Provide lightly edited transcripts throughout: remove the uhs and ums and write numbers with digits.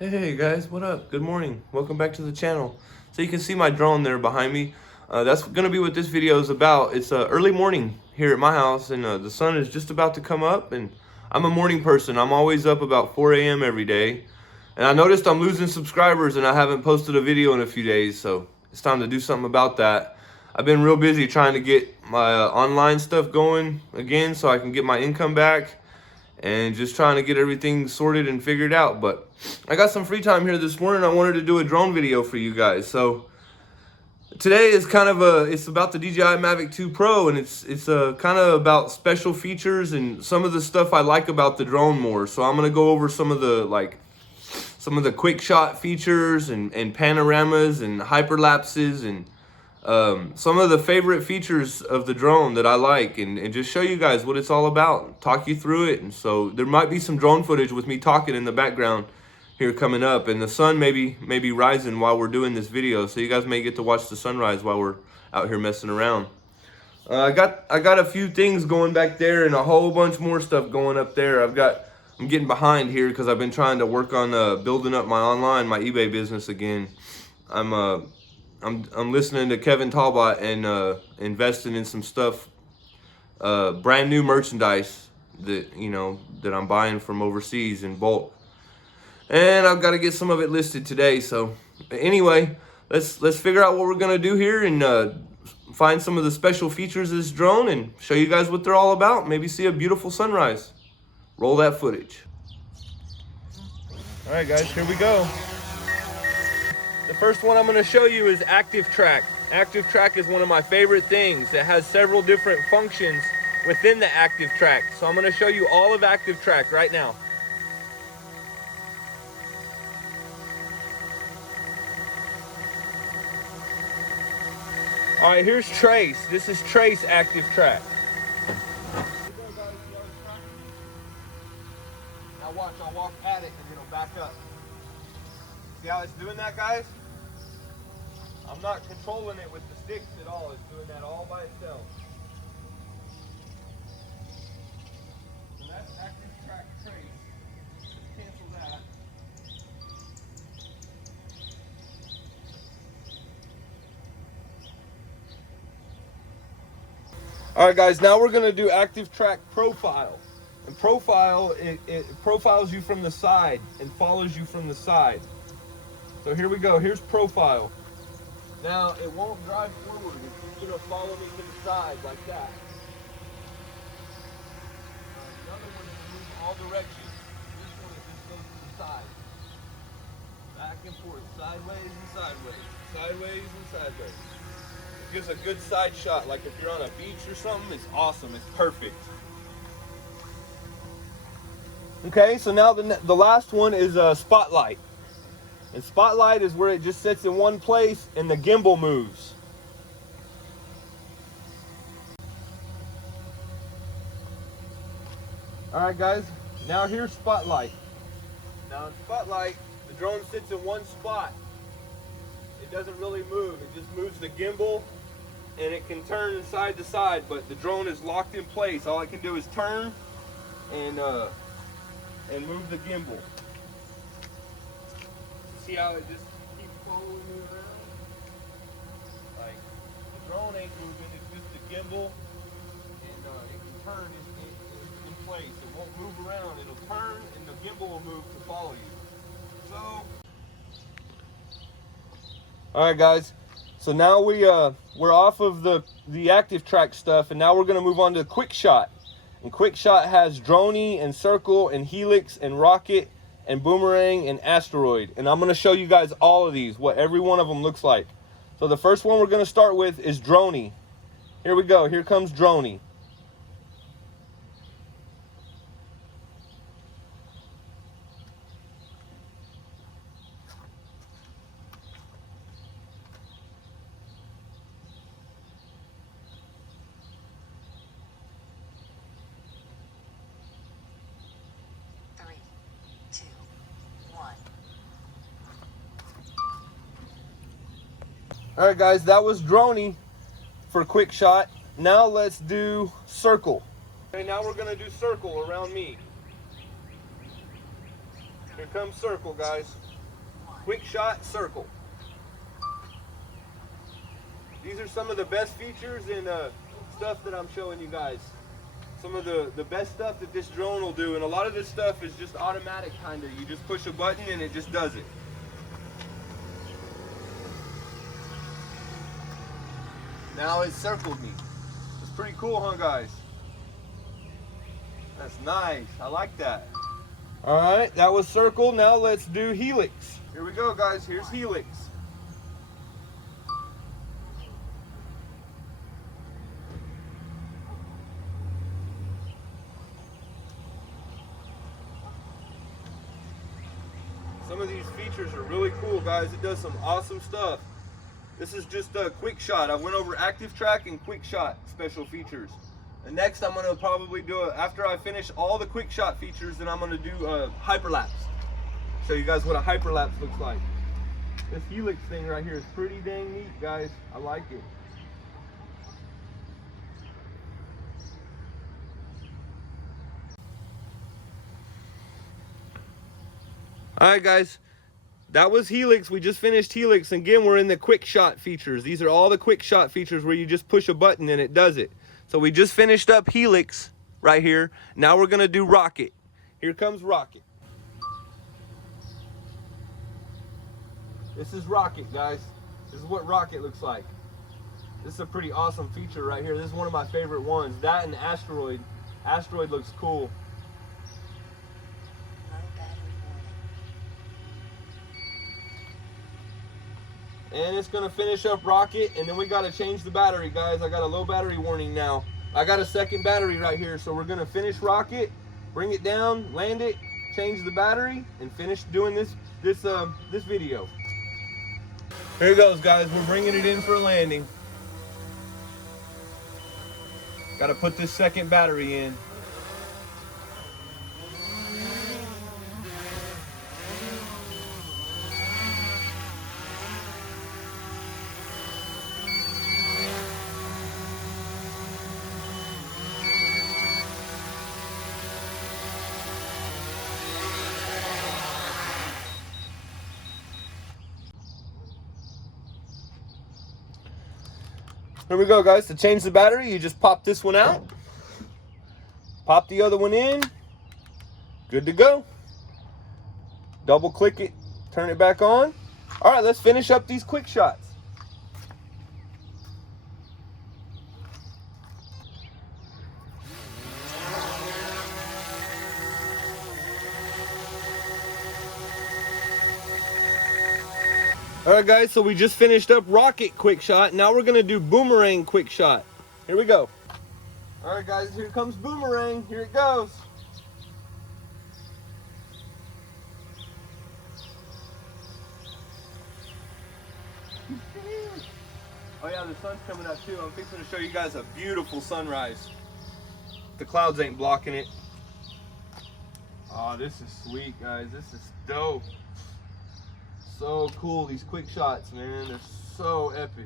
Hey guys, what up? Good morning. Welcome back to the channel. So you can see my drone there behind me. That's going to be what this video is about. It's early morning here at my house, and the sun is just about to come up, and I'm a morning person. I'm always up about 4 a.m. every day. And I noticed I'm losing subscribers and I haven't posted a video in a few days, so it's time to do something about that. I've been real busy trying to get my online stuff going again so I can get my income back, and just trying to get everything sorted and figured out. But I got some free time here this morning. I wanted to do a drone video for you guys. So today is kind of it's about the DJI Mavic 2 Pro, and it's kind of about special features and some of the stuff I like about the drone more. So I'm gonna go over some of the quick shot features and panoramas and hyperlapses and some of the favorite features of the drone that I like, and just show you guys what it's all about, talk you through it. And so there might be some drone footage with me talking in the background here coming up, and the sun may be rising while we're doing this video, so you guys may get to watch the sunrise while we're out here messing around. I got a few things going back there and a whole bunch more stuff going up there. I'm getting behind here because I've been trying to work on building up my eBay business again. I'm listening to Kevin Talbot and investing in some stuff, brand new merchandise that I'm buying from overseas in bulk, and I've got to get some of it listed today. So anyway, let's figure out what we're gonna do here and find some of the special features of this drone and show you guys what they're all about. Maybe see a beautiful sunrise. Roll that footage. All right, guys, here we go. The first one I'm going to show you is Active Track. Active Track is one of my favorite things. It has several different functions within the Active Track. So I'm going to show you all of Active Track right now. All right, here's Trace. This is Trace Active Track. Now watch, I'll walk at it and it'll back up. See how it's doing that, guys? I'm not controlling it with the sticks at all. It's doing that all by itself. So that's Active Track Trace. Let's cancel that. Alright guys, now we're going to do Active Track Profile. And Profile, it profiles you from the side and follows you from the side. So here we go. Here's Profile. Now, it won't drive forward. It's just going to follow me to the side like that. The other one is move all directions. This one it just goes to the side. Back and forth. Sideways and sideways. Sideways and sideways. It gives a good side shot. Like if you're on a beach or something, it's awesome. It's perfect. Okay, so now the last one is Spotlight. And Spotlight is where it just sits in one place and the gimbal moves. Alright guys, now here's Spotlight. Now in Spotlight, the drone sits in one spot. It doesn't really move, it just moves the gimbal, and it can turn side to side, but the drone is locked in place. All it can do is turn and move the gimbal. See how it just keeps following me around? Like, the drone ain't moving, it's just the gimbal, and it can turn in place. It won't move around, it'll turn, and the gimbal will move to follow you. So, alright guys, so now we're off of the Active Track stuff, and now we're going to move on to Quick Shot. And Quick Shot has Droney and Circle and Helix and Rocket and Boomerang and Asteroid, and I'm going to show you guys all of these, what every one of them looks like. So the first one we're going to start with is Droney. Here we go. Here comes Droney. Alright guys, that was Droney for Quick Shot. Now let's do Circle. Okay, now we're going to do Circle around me. Here comes Circle, guys. quick shot circle. These are some of the best features and stuff that I'm showing you guys. Some of the best stuff that this drone will do, and a lot of this stuff is just automatic kind of. You just push a button and it just does it. Now it circled me. It's pretty cool, huh, guys? That's nice. I like that. All right, that was circle. Now let's do helix. Here we go, guys. Here's helix. Some of these features are really cool, guys. It does some awesome stuff. This is just a quick shot. I went over active track and quick shot special features. And next I'm gonna probably do it after I finish all the quick shot features, then I'm gonna do hyperlapse. Show you guys what a hyperlapse looks like. This helix thing right here is pretty dang neat, guys. I like it. All right, guys, that was helix. We just finished helix. Again, we're in the quick shot features. These are all the quick shot features where you just push a button and it does it. So we just finished up helix right here. Now we're gonna do rocket. Here comes rocket. This is rocket, guys. This is what rocket looks like. This is a pretty awesome feature right here. This is one of my favorite ones. That and asteroid. Asteroid looks cool. And it's gonna finish up rocket, and then we gotta change the battery, guys. I got a low battery warning now. I got a second battery right here, so we're gonna finish rocket, bring it down, land it, change the battery, and finish doing this video. Here it goes, guys. We're bringing it in for a landing. Gotta put this second battery in. Here we go, guys. To change the battery, you just pop this one out, pop the other one in, good to go. Double click it, turn it back on. All right, let's finish up these quick shots. All right, guys, so we just finished up rocket quick shot. Now we're gonna do boomerang quick shot. Here we go. All right, guys, here comes boomerang. Here it goes. Oh yeah, the sun's coming up too. I'm fixing to show you guys a beautiful sunrise. The clouds ain't blocking it. Oh, this is sweet, guys. This is dope. So cool, these quick shots, man. They're so epic.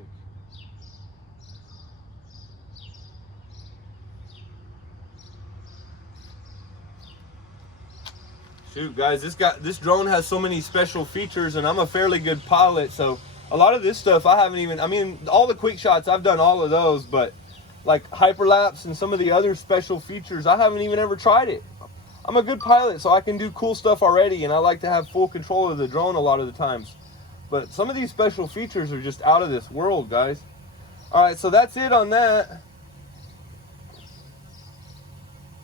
Shoot, guys, this drone has so many special features, and I'm a fairly good pilot, so a lot of this stuff I haven't even, I mean, all the quick shots, I've done all of those, but like hyperlapse and some of the other special features, I haven't even ever tried it. I'm a good pilot, so I can do cool stuff already, and I like to have full control of the drone a lot of the times. But some of these special features are just out of this world, guys. All right, so that's it on that.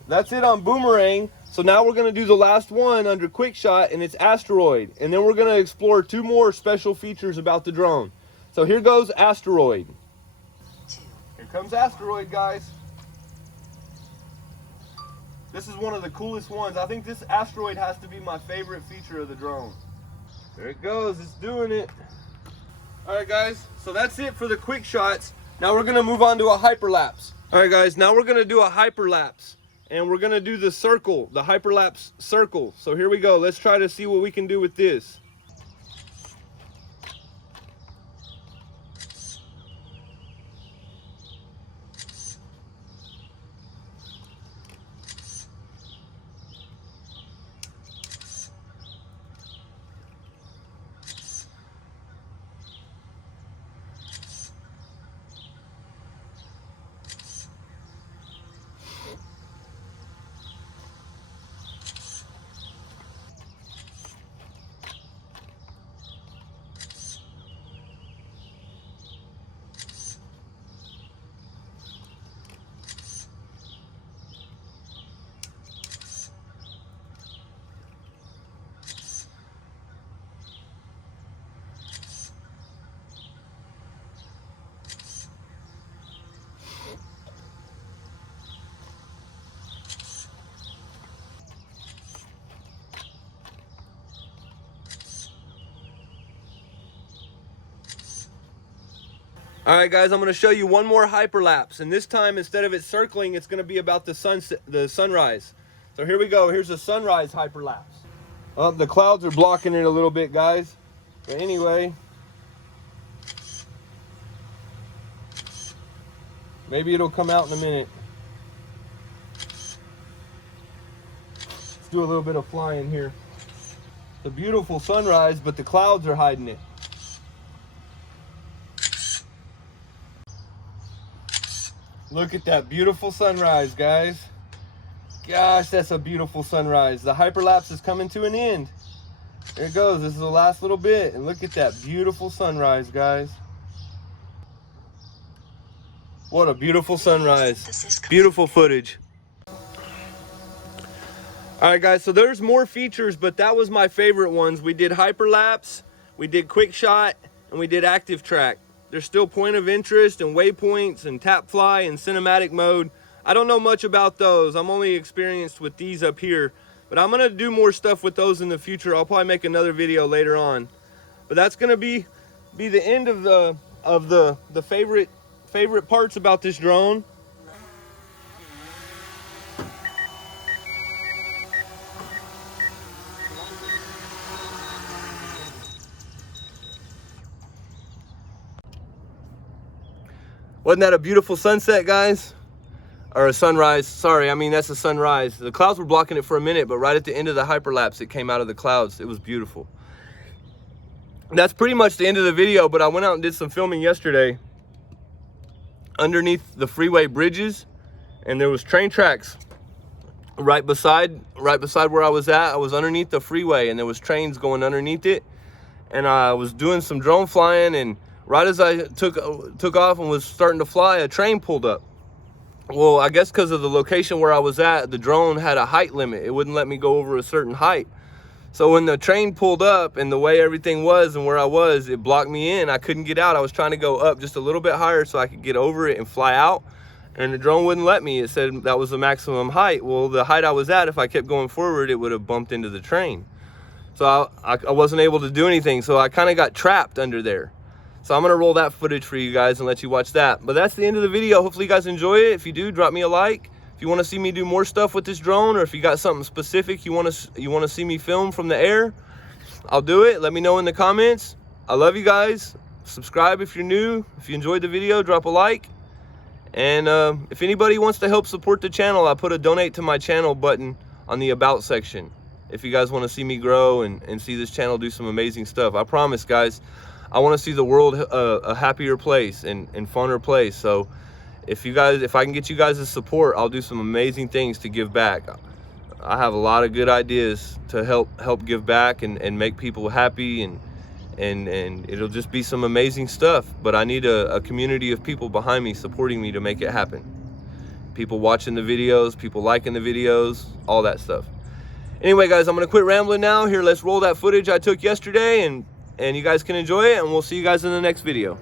That's it on boomerang. So now we're gonna do the last one under quick shot, and it's asteroid. And then we're gonna explore 2 more special features about the drone. So here goes asteroid. Here comes asteroid, guys. This is one of the coolest ones. I think this asteroid has to be my favorite feature of the drone. There it goes, it's doing it. All right, guys, so that's it for the quick shots. Now we're gonna move on to a hyperlapse. All right, guys, now we're gonna do a hyperlapse, and we're gonna do the circle, the hyperlapse circle. So here we go. Let's try to see what we can do with this. All right, guys, I'm going to show you one more hyperlapse, and this time instead of it circling, it's going to be about the sunrise. So here we go. Here's a sunrise hyperlapse. The clouds are blocking it a little bit, guys. But anyway, maybe it'll come out in a minute. Let's do a little bit of flying here. It's a beautiful sunrise, but the clouds are hiding it. Look at that beautiful sunrise, guys. Gosh, that's a beautiful sunrise. The hyperlapse is coming to an end. There it goes. This is the last little bit. And look at that beautiful sunrise, guys. What a beautiful sunrise. Beautiful footage. All right, guys, so there's more features, but that was my favorite ones. We did hyperlapse, we did quick shot, and we did active track. There's still point of interest and waypoints and tap fly and cinematic mode. I don't know much about those. I'm only experienced with these up here, but I'm gonna do more stuff with those in the future. I'll probably make another video later on. But that's gonna be the end of the favorite parts about this drone. Wasn't that a beautiful sunset, guys? Or a sunrise, sorry, I mean that's a sunrise. The clouds were blocking it for a minute, but right at the end of the hyperlapse, it came out of the clouds. It was beautiful. That's pretty much the end of the video, but I went out and did some filming yesterday underneath the freeway bridges, and there was train tracks right beside where I was at. I was underneath the freeway, and there was trains going underneath it, and I was doing some drone flying, and right as I took off and was starting to fly, a train pulled up. Well, I guess because of the location where I was at, the drone had a height limit. It wouldn't let me go over a certain height. So when the train pulled up and the way everything was and where I was, it blocked me in. I couldn't get out. I was trying to go up just a little bit higher so I could get over it and fly out. And the drone wouldn't let me. It said that was the maximum height. Well, the height I was at, if I kept going forward, it would have bumped into the train. So I wasn't able to do anything. So I kind of got trapped under there. So I'm gonna roll that footage for you guys and let you watch that. But that's the end of the video. Hopefully you guys enjoy it. If you do, drop me a like. If you wanna see me do more stuff with this drone, or if you got something specific you wanna see me film from the air, I'll do it. Let me know in the comments. I love you guys. Subscribe if you're new. If you enjoyed the video, drop a like. And if anybody wants to help support the channel, I put a donate to my channel button on the about section. If you guys wanna see me grow and see this channel do some amazing stuff. I promise, guys. I want to see the world a happier place and funner place. So if I can get you guys' support, I'll do some amazing things to give back. I have a lot of good ideas to help give back and make people happy, and it'll just be some amazing stuff. But I need a community of people behind me supporting me to make it happen. People watching the videos, people liking the videos, all that stuff. Anyway, guys, I'm gonna quit rambling now. Here, let's roll that footage I took yesterday, and you guys can enjoy it, and we'll see you guys in the next video.